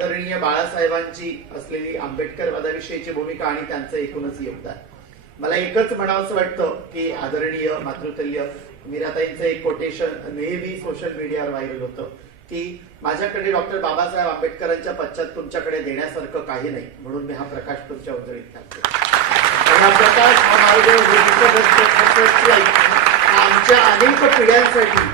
आदरणीय बाळासाहेबांची असलेली आंबेडकरवादाविषयीची भूमिका आणि त्यांचं एकूणच योगदान. मला एकच म्हणावंसं वाटतं की आदरणीय मातृतुल्य मीराताईंचं एक कोटेशन नेहमी सोशल मीडियावर व्हायरल होतं की माझ्याकडे डॉक्टर बाबासाहेब आंबेडकरांच्या पश्चात तुमच्याकडे देण्यासारखं काही नाही, म्हणून मी हा प्रकाश तुमच्या उजळीत टाकतो. प्रकाश आमच्या अनेक पिढ्यांसाठी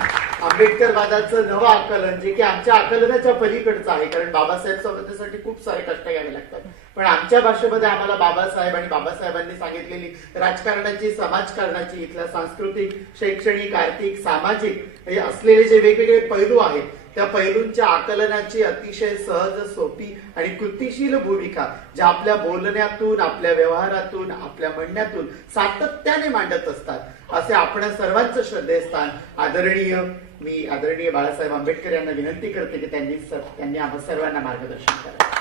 आंबेडकरवादाचं नवं आकलन जे की आमच्या आकलनाच्या पलीकडचं आहे, कारण बाबासाहेब समाजासाठी खूप सारे कष्ट घ्यावे लागतात, पण आमच्या भाषेमध्ये आम्हाला बाबासाहेब आणि बाबासाहेबांनी सांगितलेली राजकारणाची, समाजकारणाची, इथल्या सांस्कृतिक, शैक्षणिक, आर्थिक, सामाजिक हे असलेले जे वेगवेगळे पैलू आहेत त्या पैलूंच्या आकलनाची अतिशय सहज, सोपी आणि कृतिशील भूमिका ज्या आपल्या बोलण्यातून, आपल्या व्यवहारातून, आपल्या म्हणण्यातून सातत्याने मांडत असतात, असे आपण सर्वांचं श्रद्धेस्थान आदरणीय बाळासाहेब आंबेडकर यांना विनंती करते की त्यांनी आम्हा सर्वांना मार्गदर्शन करावे.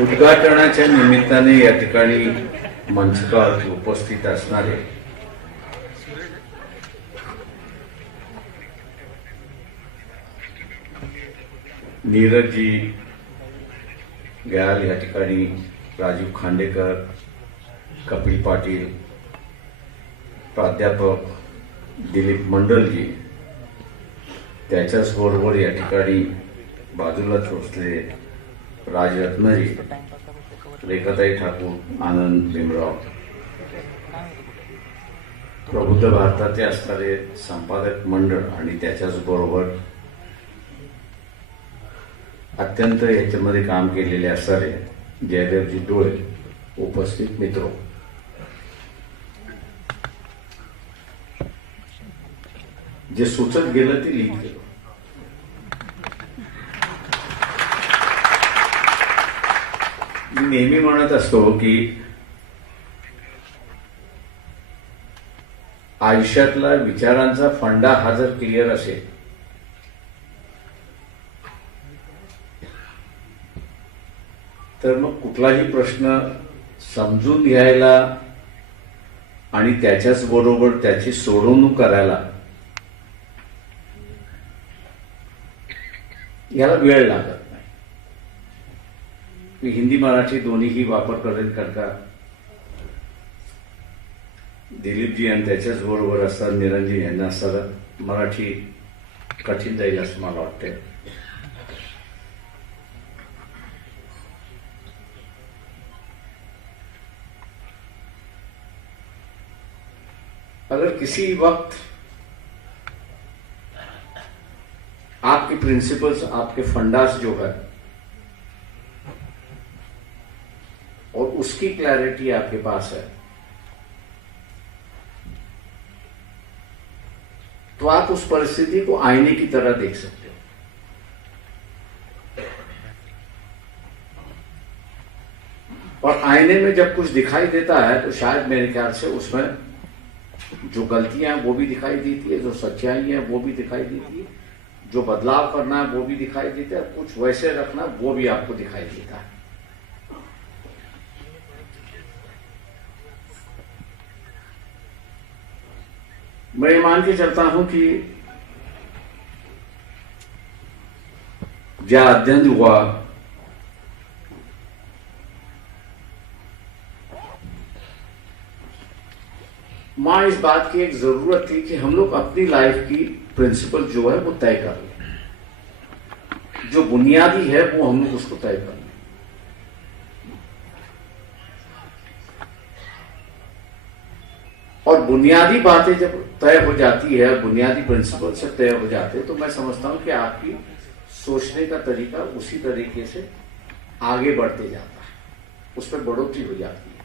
उद्घाटनाच्या निमित्ताने या ठिकाणी मंचावर उपस्थित असणारे नीरजजी ग्याल, या ठिकाणी राजीव खांडेकर, कपिल पाटील, प्राध्यापक दिलीप मंडलजी, त्याच्याच बरोबर या ठिकाणी बाजूलाच बसले राजरत्नजी, रेखाताई ठाकूर, आनंद भीमराव, प्रबुद्ध भारताचे असणारे संपादक मंडळ आणि त्याच्याच बरोबर अत्यंत याच्यामध्ये काम केलेले असणारे जयदेवजी डोळे, उपस्थित मित्र, जे सुचत गेलं ते लिहित गेलं. मी नेहमी म्हणत असतो की आयुष्यातला विचारांचा फंडा हा जर क्लिअर असेल तर मग कुठलाही प्रश्न समजून घ्यायला आणि त्याच्याच बरोबर त्याची सोडवणूक करायला याला वेळ लागत नाही. मी हिंदी मराठी दोन्हीही वापर करेन, कारण का दिलीपजी आणि त्याच्याच बरोबर असतात निरंजन यांना असतात मराठी कठीण जाईल असं मला वाटतं. अगर किसी वक्त आपके प्रिंसिपल्स, आपके फंडास जो है और उसकी क्लैरिटी आपके पास है तो आप उस परिस्थिति को आईने की तरह देख सकते हो. और आईने में जब कुछ दिखाई देता है तो शायद मेरे ख्याल से उसमें जो गलतियां हैं वो भी दिखाई देती है, जो सच्चाई है वो भी दिखाई देती है, जो बदलाव करना है वो भी दिखाई देता है, कुछ वैसे रखना वो भी आपको दिखाई देता है. मैं ये मान के चलता हूं कि जो अध्ययन हुआ मां इस बात की एक जरूरत थी कि हम लोग अपनी लाइफ की प्रिंसिपल जो है वो तय कर लें, जो बुनियादी है वो हम लोग उसको तय कर लें. और बुनियादी बातें जब तय हो जाती है, बुनियादी प्रिंसिपल से तय हो जाते हैं, तो मैं समझता हूं कि आपकी सोचने का तरीका उसी तरीके से आगे बढ़ते जाता है, उस पर बढ़ोतरी हो जाती है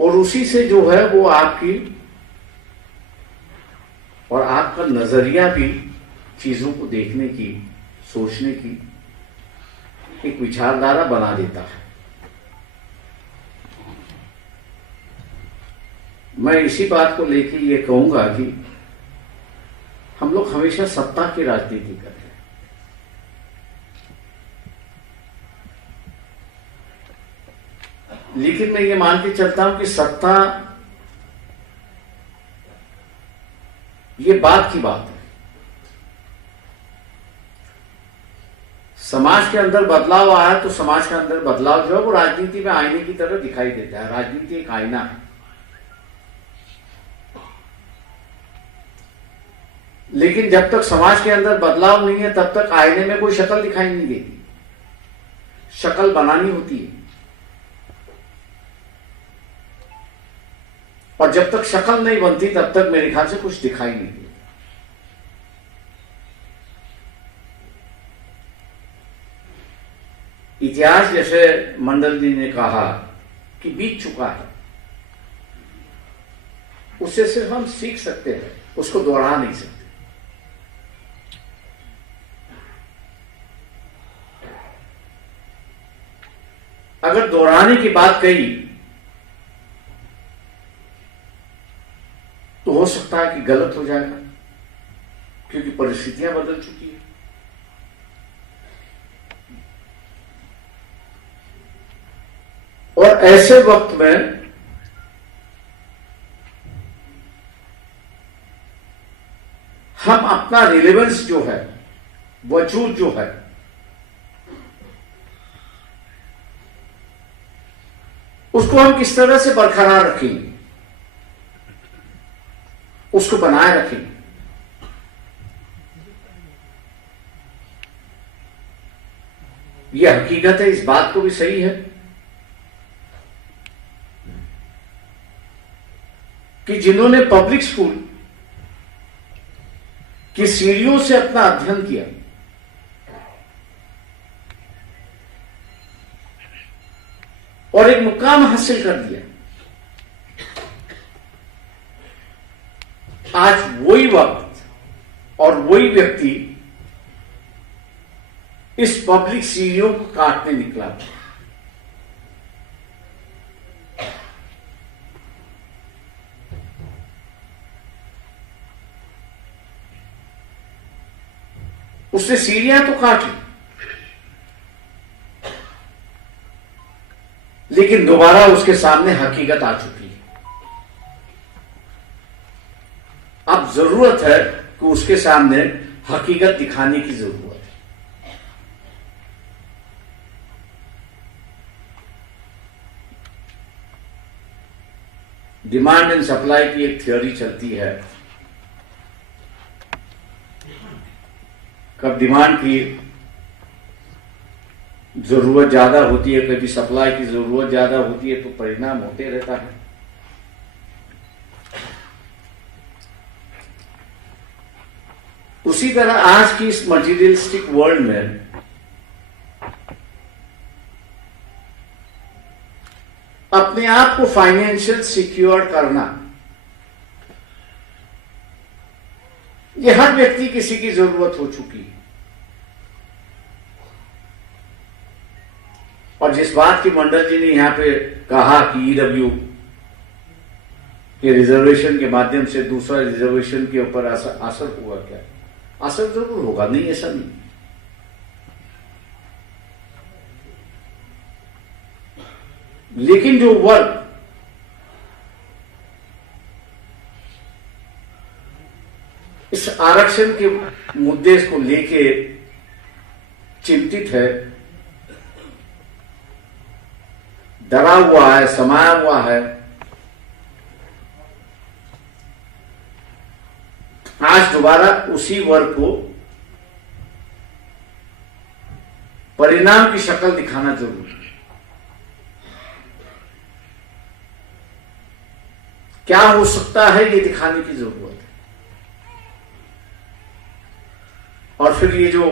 और उसी से जो है वो आपकी और आपका नजरिया भी चीजों को देखने की, सोचने की एक विचारधारा बना देता है। मैं इसी बात को लेके ये कहूंगा कि हम लोग हमेशा सत्ता की राजनीति करते हैं। लेकिन मैं ये मान के चलता हूं कि सत्ता ये बात की बात है। समाज के अंदर बदलाव आया तो समाज के अंदर बदलाव जो है वो राजनीति में आईने की तरह दिखाई देता है। राजनीति एक आईना है। लेकिन जब तक समाज के अंदर बदलाव नहीं है तब तक आईने में कोई शक्ल दिखाई नहीं देती। शक्ल बनानी होती है, और जब तक शक्ल नहीं बनती तब तक मेरे ख्याल से कुछ दिखाई नहीं देता। इतिहास, जैसे मंडल जी ने कहा कि बीत चुका है, उससे सिर्फ हम सीख सकते हैं, उसको दोहरा नहीं सकते। अगर दोहराने की बात कही तो हो सकता है कि गलत हो जाएगा, क्योंकि परिस्थितियां बदल चुकी है। और ऐसे वक्त में हम अपना रिलेवेंस जो है, वजूद जो है, उसको हम किस तरह से बरकरार रखेंगे, उसको बनाए रखेंगे। यह हकीकत है, इस बात को भी सही है कि जिन्होंने पब्लिक स्कूल की सीढ़ियों से अपना अध्ययन किया, और एक मुकाम हासिल कर दिया, आज वही वक्त और वही व्यक्ति इस पब्लिक सीढ़ियों को काटने निकला। उसने सीढ़ियां तो काटी, लेकिन दोबारा उसके सामने हकीकत आ चुकी है। अब जरूरत है कि उसके सामने हकीकत दिखाने की जरूरत है। डिमांड एंड सप्लाई की एक थ्योरी चलती है। कब डिमांड की जरूरत ज्यादा होती है, कभी सप्लाई की जरूरत ज्यादा होती है, तो परिणाम होते रहता है। उसी तरह आज की इस मटीरियलिस्टिक वर्ल्ड में अपने आप को फाइनेंशियल सिक्योर करना, यह हर व्यक्ति किसी की जरूरत हो चुकी है। और जिस बात की मंडल जी ने यहां पे कहा कि ईडब्ल्यू के रिजर्वेशन के माध्यम से दूसरा रिजर्वेशन के ऊपर असर हुआ, क्या असर जरूर होगा, नहीं ऐसा नहीं। लेकिन जो वर्ग इस आरक्षण के मुद्दे को लेके चिंतित है, डरा हुआ है, समाया हुआ है, आज दोबारा उसी वर्ग को परिणाम की शक्ल दिखाना जरूरी है। क्या हो सकता है ये दिखाने की जरूरत है। और फिर ये जो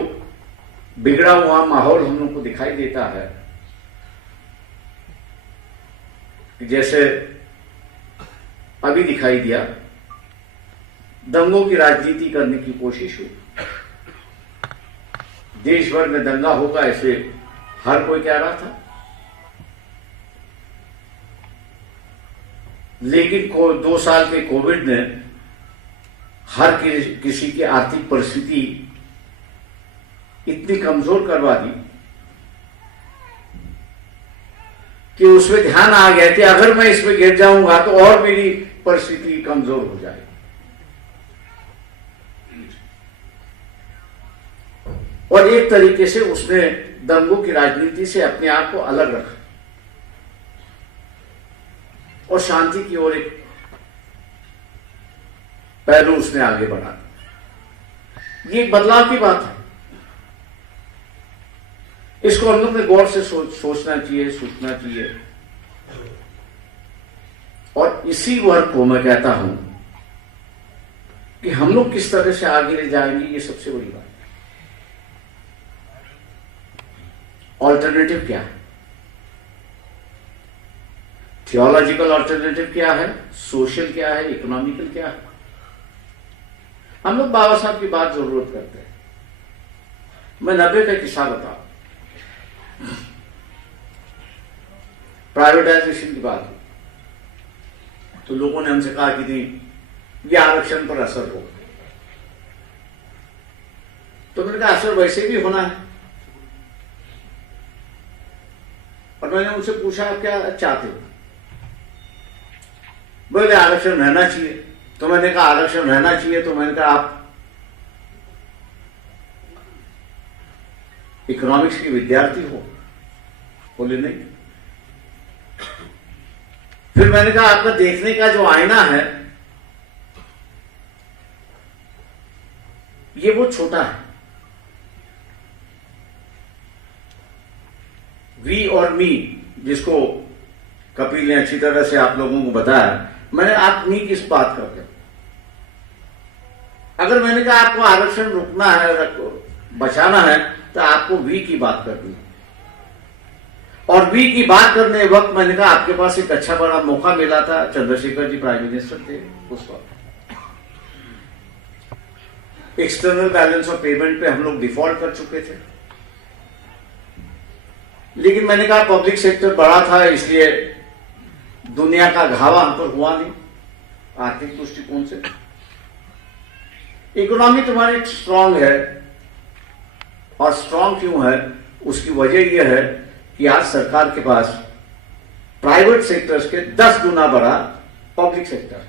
बिगड़ा हुआ माहौल हम लोग को दिखाई देता है, जैसे अभी दिखाई दिया, दंगों की राजनीति करने की कोशिश हुई, देश भर में दंगा होगा ऐसे हर कोई कह रहा था, लेकिन 2 साल के कोविड ने हर किसी की आर्थिक परिस्थिति इतनी कमजोर करवा दी कि उसमें ध्यान आ गया कि अगर मैं इसमें गिर जाऊंगा तो और मेरी परिस्थिति कमजोर हो जाएगी। और एक तरीके से उसने दंगों की राजनीति से अपने आप को अलग रखा और शांति की ओर एक पहलू उसने आगे बढ़ा। ये एक बदलाव की बात है, इसको हम लोग ने गौर से सोचना चाहिए, सोचना चाहिए। और इसी वर्ग को मैं कहता हूं कि हम लोग किस तरह से आगे ले जाएंगे, ये सबसे बड़ी बात है। ऑल्टरनेटिव क्या है? थियोलॉजिकल ऑल्टरनेटिव क्या है, सोशल क्या है, इकोनॉमिकल क्या है? हम लोग बाबा साहब की बात जरूरत करते हैं। मैं 90 का किस्सा बताऊं, प्राइवेटाइजेशन की बात हुई तो लोगों ने हमसे कहा कि नहीं, ये आरक्षण पर असर होगा। तो मैंने कहा असर वैसे भी होना है। और मैंने उनसे पूछा आप क्या चाहते हो? बोले आरक्षण रहना चाहिए। तो मैंने कहा आरक्षण रहना चाहिए, तो मैंने कहा आप इकोनॉमिक्स के विद्यार्थी हो? बोले नहीं। फिर मैंने कहा आपका देखने का जो आईना है ये वो छोटा है। वी और मी, जिसको कपिल ने अच्छी तरह से आप लोगों को बताया, मैंने आप मी किस बात करते हो? अगर मैंने कहा आपको आरक्षण रुकना है, बचाना है, तो आपको वी की बात करनी है। और वी की बात करने वक्त मैंने कहा आपके पास एक अच्छा बड़ा मौका मिला था, चंद्रशेखर जी प्राइम मिनिस्टर थे उस वक्त। एक्सटर्नल बैलेंस ऑफ पेमेंट पे हम लोग डिफॉल्ट कर चुके थे, लेकिन मैंने कहा पब्लिक सेक्टर बड़ा था, इसलिए दुनिया का घावा हम पर हुआ नहीं आर्थिक दृष्टिकोण से। इकोनॉमी तुम्हारी स्ट्रांग है, और स्ट्रांग क्यों है उसकी वजह यह है कि आज सरकार के पास प्राइवेट सेक्टर्स के 10 गुना बड़ा पब्लिक सेक्टर है।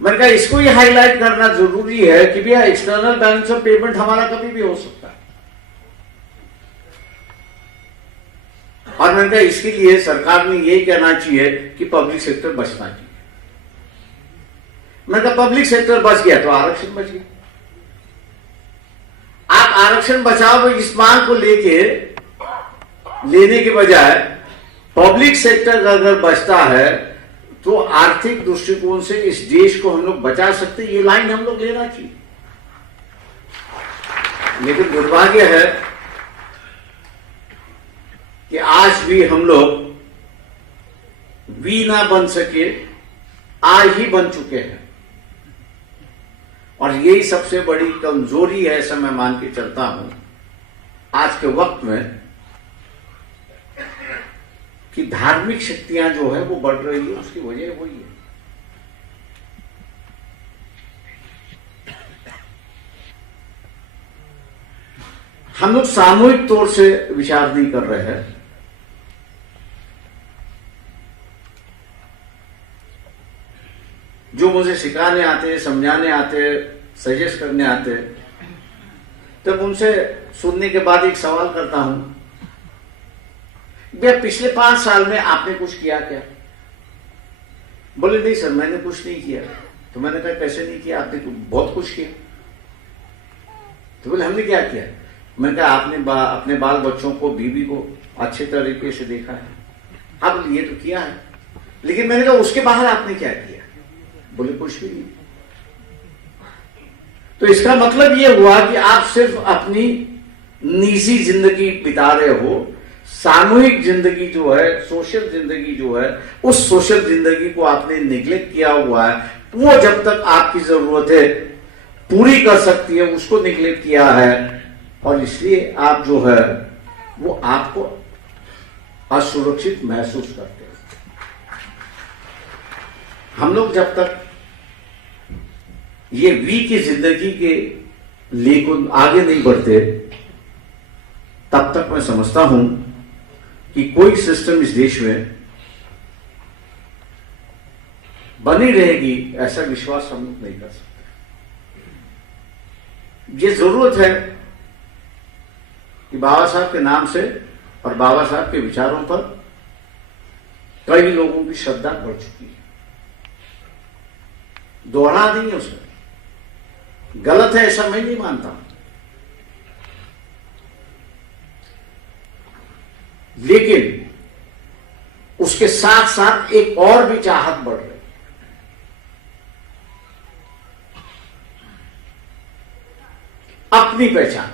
मैंने कहा इसको ये हाईलाइट करना जरूरी है कि भैया एक्सटर्नल बैलेंस ऑफ पेमेंट हमारा कभी भी हो सकता है। और मैंने कहा इसके लिए सरकार ने ये कहना चाहिए कि पब्लिक सेक्टर बचना चाहिए। मैंने कहा पब्लिक सेक्टर बच गया तो आरक्षण बच गया। आप आरक्षण बचाओ इस मांग को लेने के बजाय पब्लिक सेक्टर अगर बचता है तो आर्थिक दृष्टिकोण से इस देश को हम लोग बचा सकते, ये लाइन हम लोग लेना चाहिए। लेकिन दुर्भाग्य है कि आज भी हम लोग वी ना बन सके, आज ही बन चुके हैं। और यही सबसे बड़ी कमजोरी है, ऐसा मैं मान के चलता हूं आज के वक्त में, कि धार्मिक शक्तियां जो है वो बढ़ रही है। उसकी वजह वही है। हम लोग सामूहिक तौर से विचार नहीं कर रहे हैं। जो मुझे सिखाने आते, समझाने आते, सजेस्ट करने आते, तब उनसे सुनने के बाद एक सवाल करता हूं, भैया पिछले 5 साल में आपने कुछ किया क्या? बोले नहीं सर मैंने कुछ नहीं किया। तो मैंने कहा कैसे नहीं किया? आपने बहुत कुछ किया। तो बोले हमने क्या किया? मैंने कहा आपने अपने बाल बच्चों को, बीवी को अच्छे तरीके से देखा है। अब ये तो किया है, लेकिन मैंने कहा उसके बाहर आपने क्या किया? बोले कुछ भी नहीं। तो इसका मतलब ये हुआ कि आप सिर्फ अपनी निजी जिंदगी बिता रहे हो। सामूहिक जिंदगी जो है, सोशल जिंदगी जो है, उस सोशल जिंदगी को आपने निग्लेक्ट किया हुआ है। वो जब तक आपकी जरूरत है पूरी कर सकती है उसको निगलेक्ट किया है, और इसलिए आप जो है वो आपको असुरक्षित महसूस करते हैं। हम लोग जब तक ये वी की जिंदगी के लेकर आगे नहीं बढ़ते, तब तक मैं समझता हूं कि कोई सिस्टम इस देश में बनी रहेगी, ऐसा विश्वास हम लोग नहीं कर सकते। ये जरूरत है कि बाबा साहब के नाम से और बाबा साहब के विचारों पर कई लोगों की श्रद्धा बढ़ चुकी है। दोहरा नहीं है, उसमें गलत है ऐसा मैं नहीं मानता, लेकिन उसके साथ साथ एक और भी चाहत बढ़ रही। अपनी पहचान,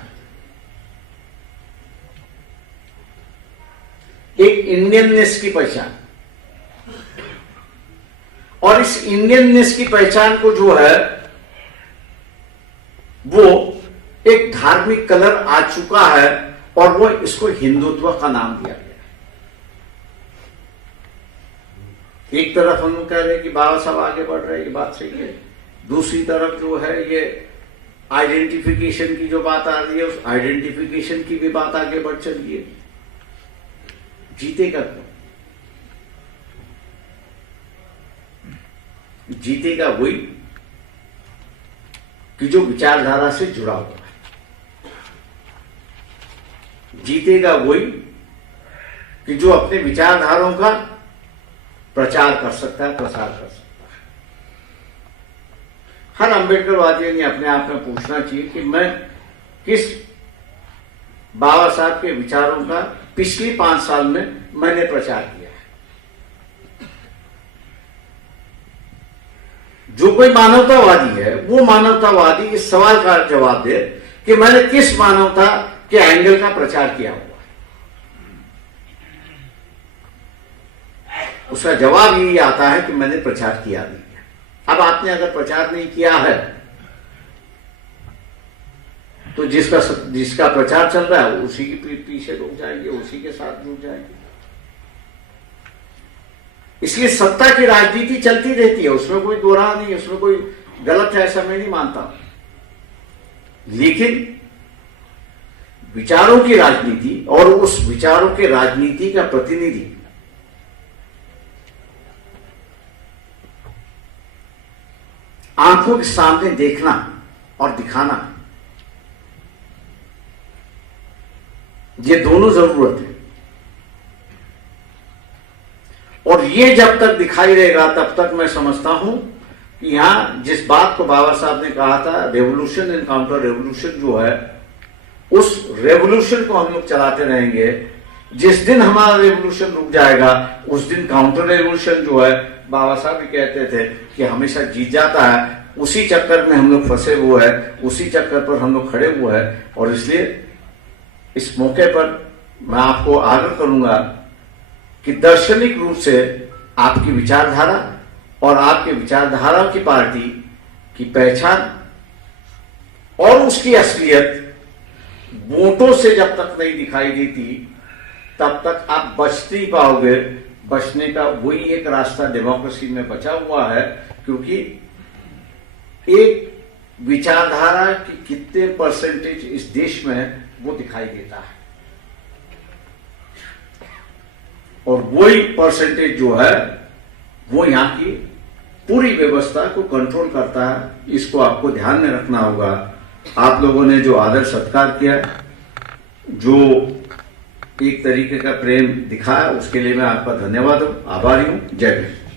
एक इंडियननेस की पहचान, और इस इंडियननेस की पहचान को जो है वो एक धार्मिक कलर आ चुका है, और वो इसको हिंदुत्व का नाम दिया गया। एक तरफ हम लोग कह रहे हैं कि बाबा साहब आगे बढ़ रहे हैं, ये बात सही है। दूसरी तरफ जो है ये आइडेंटिफिकेशन की जो बात आ रही है, उस आइडेंटिफिकेशन की भी बात आगे बढ़ चली है। जीतेगा क्यों? जीतेगा वही कि जो विचारधारा से जुड़ा हुआ है। जीतेगा वही कि जो अपने विचारधाराओं का प्रचार कर सकता है, प्रसार कर सकता है। हर अंबेडकरवादी ने अपने आप में पूछना चाहिए कि मैं किस बाबा साहब के विचारों का पिछली 5 साल में मैंने प्रचार किया है। जो कोई मानवतावादी है वो मानवतावादी इस सवाल का जवाब दे कि मैंने किस मानवता के एंगल का प्रचार किया हुआ है। उसका जवाब यही आता है कि मैंने प्रचार किया नहीं है। अब आपने अगर प्रचार नहीं किया है तो जिसका प्रचार चल रहा है उसी के पीछे लोग जाएंगे, उसी के साथ जुड़ जाएंगे। इसलिए सत्ता की राजनीति चलती रहती है, उसमें कोई दोहरा नहीं, उसमें कोई गलत है ऐसा मैं नहीं मानता। लेकिन विचारों की राजनीति और उस विचारों के राजनीति का प्रतिनिधि आंखों के सामने देखना और दिखाना, ये दोनों जरूरत है। और ये जब तक दिखाई देगा तब तक मैं समझता हूं कि यहां जिस बात को बाबा साहब ने कहा था, रेवोल्यूशन एंड काउंटर रेवोल्यूशन जो है, उस रेवोल्यूशन को हम लोग चलाते रहेंगे। जिस दिन हमारा रेवोल्यूशन रुक जाएगा उस दिन काउंटर रेवोल्यूशन जो है, बाबा साहब भी कहते थे कि हमेशा जीत जाता है। उसी चक्कर में हम लोग फंसे हुए हैं, उसी चक्कर पर हम लोग खड़े हुए हैं। और इसलिए इस मौके पर मैं आपको आग्रह करूंगा कि दार्शनिक रूप से आपकी विचारधारा और आपके विचारधारा की पार्टी की पहचान और उसकी असलियत वोटों से जब तक नहीं दिखाई देती तब तक आप बच नहीं पाओगे। बचने का वही एक रास्ता डेमोक्रेसी में बचा हुआ है, क्योंकि एक विचारधारा की कितने परसेंटेज इस देश में वो दिखाई देता है, और वही परसेंटेज जो है वो यहाँ की पूरी व्यवस्था को कंट्रोल करता है। इसको आपको ध्यान में रखना होगा। आप लोगों ने जो आदर सत्कार किया, जो एक तरीके का प्रेम दिखाया, उसके लिए मैं आपका धन्यवाद हूं, आभारी हूं। जय हिंद।